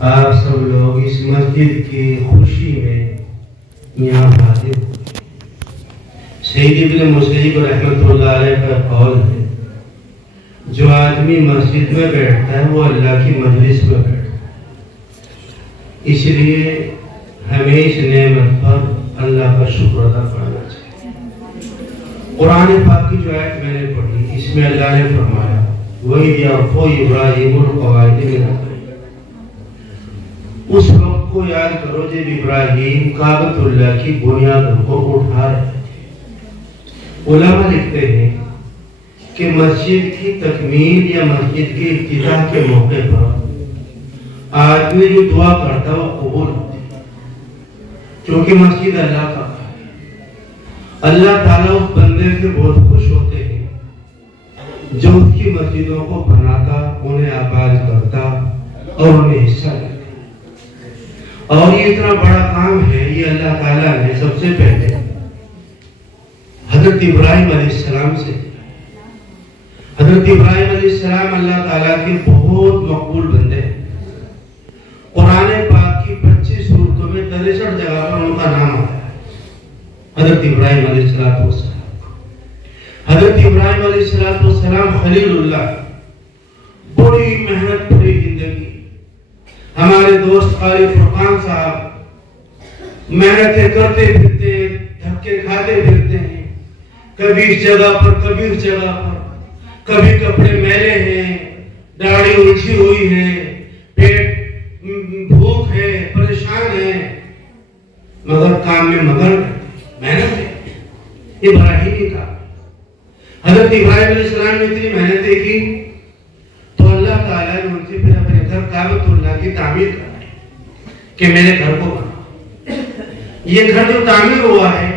آپ سب لوگ اس مسجد کی خوشی میں یہاں حاضر ہوئے۔ سید ابن مسیب رحمۃ اللہ علیہ کا قول ہے، جو آدمی مسجد میں بیٹھتا ہے وہ اللہ کی مجلس میں بیٹھتا ہے، اس لیے ہمیں اس نعمت پر اللہ کا شکر ادا کرنا چاہیے۔ قرآن پاک کی جو آیت میں نے پڑھی، اس میں اللہ نے فرمایا وَإِذْ يَرْفَعُ إِبْرَاهِيمُ الْقَوَاعِدَ مِنَ الْبَيْتِ، اس وقت کو یاد کرو جب ابراہیم کعبۃ اللہ کی بنیادوں کو اٹھا رہے تھے۔ علماء لکھتے ہیں کہ مسجد کی تکمیل یا مسجد کی افتتاح کے موقع پر آدمی جو دعا کرتا وہ قبول ہوتی، کیونکہ مسجد اللہ کا ہے۔ اللہ تعالیٰ اس بندے سے بہت خوش ہوتے ہیں جو اس کی مسجدوں کو بناتا، انہیں آباد کرتا اور انہیں حصہ دیتا۔ اور یہ اتنا بڑا کام ہے، یہ اللہ تعالیٰ نے سب سے پہلے حضرت ابراہیم علیہ السلام سے، حضرت ابراہیم علیہ السلام اللہ تعالیٰ کے بہت مقبول بندے ہیں۔ قرآن پاک کی 25 سورتوں میں 63 جگہ پر ان کا نام آیا ہے، حضرت ابراہیم علیہ السلام۔ حضرت ابراہیم علیہ السلام خلیل اللہ، بڑی محنت بھری زندگی۔ ہمارے دوست قاری فرقان صاحب محنتیں کرتے پھرتے ہیں، دھکے کھاتے پھرتے ہیں، کبھی اس جگہ پر کبھی اس جگہ پر، کبھی کپڑے میلے ہیں، داڑھی الجھی ہوئی ہے، پیٹ بھوک ہے، پریشان ہے، مگر کام میں مگن محنت ہے، ابراہیمی کام۔ حضرت ابراہیم علیہ السلام نے اتنی محنتیں کی تو اللہ تعالیٰ نے ان سے پھر اپنے گھر کعبۃ اللہ کی تعمیر کرائی کہ میرے گھر کو بنا۔ یہ گھر جو تعمیر ہوا ہے،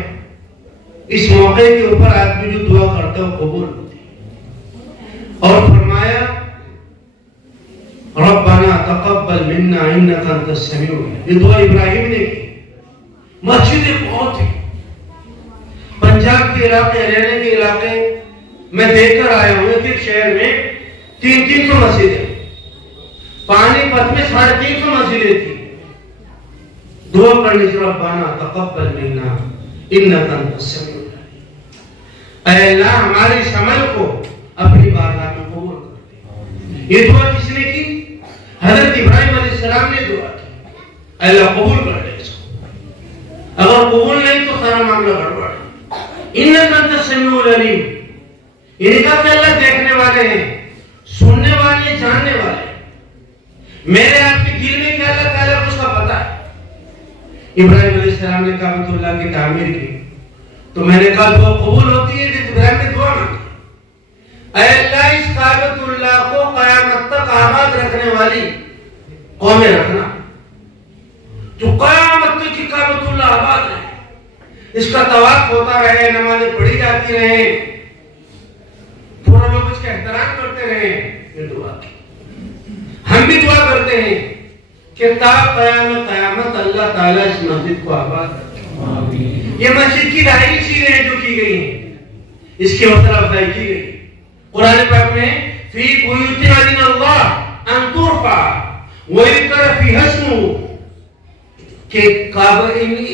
اس موقع کے اوپر آدمی جو دعا کرتا ہے وہ قبول ہوتی ہے۔ اور فرمایا ربنا تقبل منا انک انت السمیع العلیم، یہ دعا ابراہیم نے کی۔ مسجدیں بہت ہیں، پنجاب کے علاقے، ہریانہ کے علاقے میں دیکھ کر آیا ہوں کہ ایک شہر میں 300 مسجدیں، پانی پت میں 350 مسجدیں تھیں۔ دعا کرنے سے ربنا تقبل منا انک انت السمیع العلیم، اے اللہ ہمارے اس عمل کو اپنی بارگاہ میں قبول کر دے۔ یہ دعا کس نے کی؟ حضرت ابراہیم علیہ السلام نے دعا کی، اے اللہ قبول کر دے اس کو، اگر قبول نہیں تو سارا معاملہ گڑبڑ ہے۔ انک انت السمیع العلیم، یہ کہا کہ اللہ دیکھنے والے ہیں، سننے والے ہیں، جاننے والے ہیں، میرے آپ کے دل میں کیا اللہ تعالیٰ کو اس کا پتا ہے۔ ابراہیم علیہ السلام نے کعبۃ اللہ کی تعمیر کی تو میں نے کہا دعا قبول ہوتی ہے، جب ابراہیم نے دعا مانگی اے اللہ اس کعبۃ اللہ کو قیامت تک آباد رکھنے والی قومیں رکھنا، جو قیامت تک کی کعبۃ اللہ آباد رہے، اس کا طواف ہوتا رہے، نمازیں پڑھی جاتی رہے، پورا لوگ اس کا احترام کرتے رہے۔ یہ دعا کی ہم بھی دعا کرتے ہیں کہ تا قیامت اللہ تعالیٰ اس مسجد کو آباد رکھے۔ یہ مسجد کی ظاہری چیزیں ہیں جو کی گئی ہیں، اس کی حوصلہ افزائی کی گئی۔ قرآن پاک میں فی بیوت اذن اللہ ان ترفع ویذکر فیہا اسمہ، کہ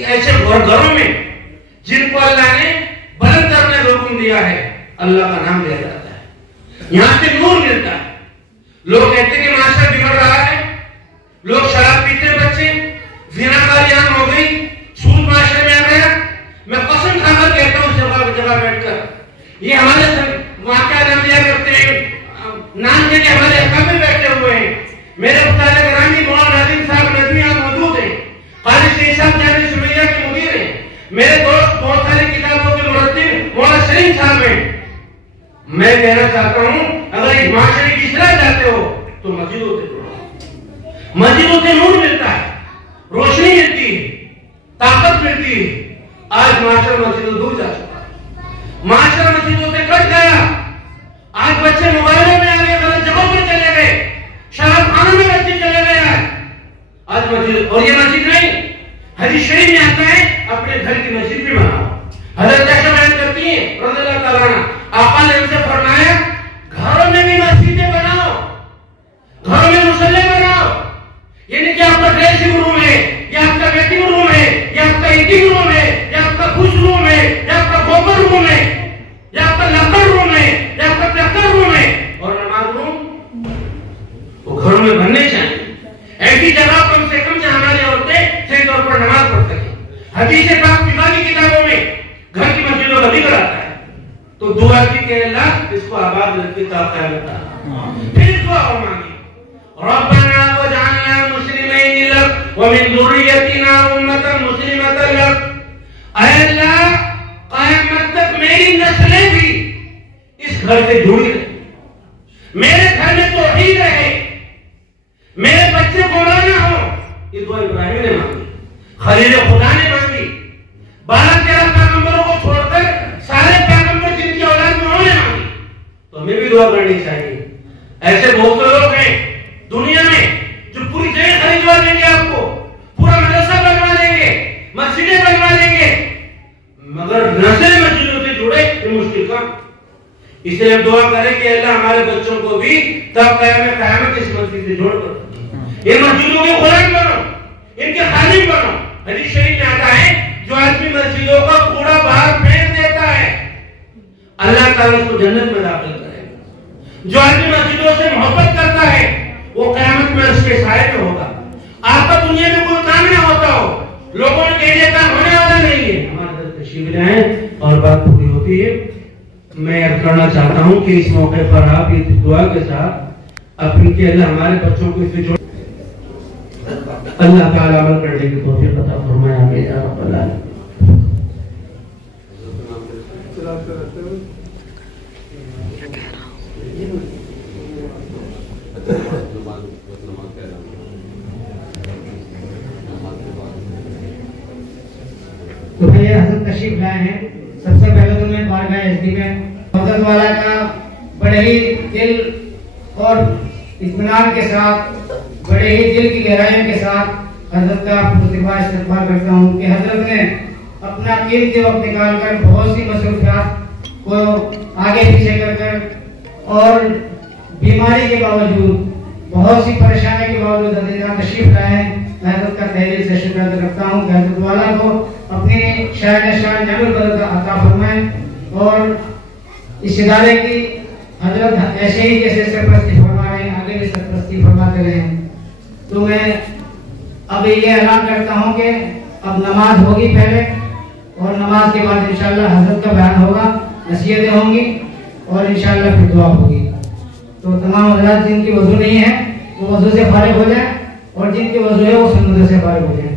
ایسے گھروں میں جن کو اللہ نے بلند کرنے کا حکم دیا ہے، اللہ کا نام لیا جاتا ہے، یہاں سے نور ملتا ہے۔ لوگ کہتے ہیں کہ معاشرہ بگڑ رہا ہے، لوگ شراب پیتے بچے، زناکاری عام ہو گئی، سود معاشرے میں آ گیا۔ میں قسم کھا کر کہتا ہوں اس جگہ بیٹھ کر، یہ ہمارے واقعہ نام لیا کرتے ہیں، نام دے کے ہمارے حق میں بیٹھے ہوئے ہیں۔ میرے استاد گرامی مولانا ناظم صاحب ندوی یہاں موجود ہیں، قاری شیخ صاحب جامعہ سمیہ کے مدیر ہیں، میرے دوست بہت ساری کتابوں کے مرتب مولانا سلیم صاحب ہیں۔ میں کہنا چاہتا ہوں اگر اس معاشرے کی اصلاح چاہتے ہو تو مسجدوں سے جڑو، مسجدوں سے نور ملتا ہے، روشنی ملتی ہے، طاقت ملتی ہے۔ آج معاشرہ مسجدوں دور جا چکا ہے، معاشرہ مسجدوں سے کٹ گیا۔ آج بچے موبائلوں میں آ گئے، غلط جگہوں پر چلے گئے، شراب خانوں میں بچے چلے گئے۔ آج مسجد، اور یہ مسجد نہیں، حدیث شریف میں آتا ہے اپنے گھر کی مسجد بھی بناؤ۔ حضرت عائشہ بیان کرتی ہیں رضی اللہ تعالیٰ عنہ، آقا نے ان سے فرمایا گھروں میں بھی مسجدیں بناؤ، گھروں میں مصلی بناؤ، یعنی کہ آپ کا ڈریسنگ روم ہے یا آپ کا ویٹنگ روم ہے یا آپ کا ایٹنگ روم ہے یا آپ کا خوش روم ہے یا آپ کا گوبر روم ہے یا آپ کا لکڑ روم ہے یا آپ کا ٹرکر روم ہے اور نماز روم وہ گھروں میں بننے چاہیے. ایسی جگہ کم سے کم جہاں ہماری عورتیں صحیح طور پر نماز پڑھ سکیں. حدیث پاک فقہ کی کتابوں میں گھر کی مسجدوں کا ذکر آتا ہے. تو دعا کی کہ اللہ اس کو آباد رکھے تا قیامت تک. پھر دعا اور مانگی ربنا وجعلنا مسلمین لک ومن ذریتنا امة مسلمة لک. اے اللہ قیامت تک میری نسلیں بھی اس گھر سے جڑی رہے, میرے گھر میں توحید رہے, میرے بچے گمراہ نہ ہو. یہ دعا ابراہیم نے مانگی, خلیل خدا نے مانگی. 12-13 پیغمبروں کو چھوڑ کر سارے پیغمبر جن کی اولاد میں انہوں نے مانگی. تو ہمیں بھی دعا کرنی چاہیے. ایسے بہت سے لوگ ہیں دنیا میں جو پوری جگہ خریدوا دیں گے, آپ کو پورا مدرسہ بنوا دیں گے, مسجدیں بنوا دیں گے, مگر نسل مسجدوں سے جڑے یہ مشکل کام. اس لیے ہم دعا کریں کہ اللہ ہمارے بچوں کو بھی تب قیامت اس مسجد سے جوڑ کر یہ مسجدوں کے غلام بنو, ان کے خادم بنو. حدیث شریف میں آتا ہے جو آدمی مسجدوں کا کوڑا باہر پھینک دیتا ہے اللہ تعالیٰ اس کو جنت میں داخل کرے گا. جو آدمی مسجدوں سے محبت کرتا ہے وہ قیامت میں اس کے سائے میں ہوگا. آپ کا دنیا میں کوئی کام نہ ہوتا ہو, لوگوں نے کہنے کا ہونے والا نہیں ہے. ہمارے در تشریف لے آئیں اور بات پوری ہوتی ہے. میں عرض کرنا چاہتا ہوں کہ اس موقع پر آپ اس دعا کے ساتھ اپنی کہ اللہ ہمارے بچوں کو اس میں جوڑ, اللہ تعالیٰ عمل کرنے کی توفیق عطا فرمائے. آمین یا رب العالمین. تو بھائی حضرت تشریف لائے ہیں. سب سے پہلے تو میں بارگاہ ایسڈی میں حضرت والا کا بڑے ہی دل اور اطمینان کے ساتھ, بڑے ہی دل کی گہرائیوں کے ساتھ حضرت کا پرتپا استقبال کرتا ہوں کہ حضرت نے اپنا قیمتی وقت نکال کر بہت سی مصروفیات کو آگے پیچھے کر کر اور بیماری کے باوجود, بہت سی پریشانی کے باوجود حضرت تشریف لائے ہیں. میں حضرت کا تحریر سے شکر ادا کرتا ہوں کہ حضرت والا کو اپنی شان نعمت البرکت عطا فرمائیں اور اس ادارے کی حضرت ایسے ہی جیسے سرپرستی فرما رہے ہیں آگے بھی سرپرستی فرماتے رہے ہیں. تو میں اب یہ اعلان کرتا ہوں کہ اب نماز ہوگی پہلے اور نماز کے بعد انشاءاللہ حضرت کا بیان ہوگا, نصیحتیں ہوں گی اور انشاءاللہ پھر دعا ہوگی. تو تمام حضرات جن کی وضو نہیں ہے وہ وضو سے فارغ ہو جائیں اور جن کی وضو ہے وہ سنتوں سے فارغ ہو جائیں.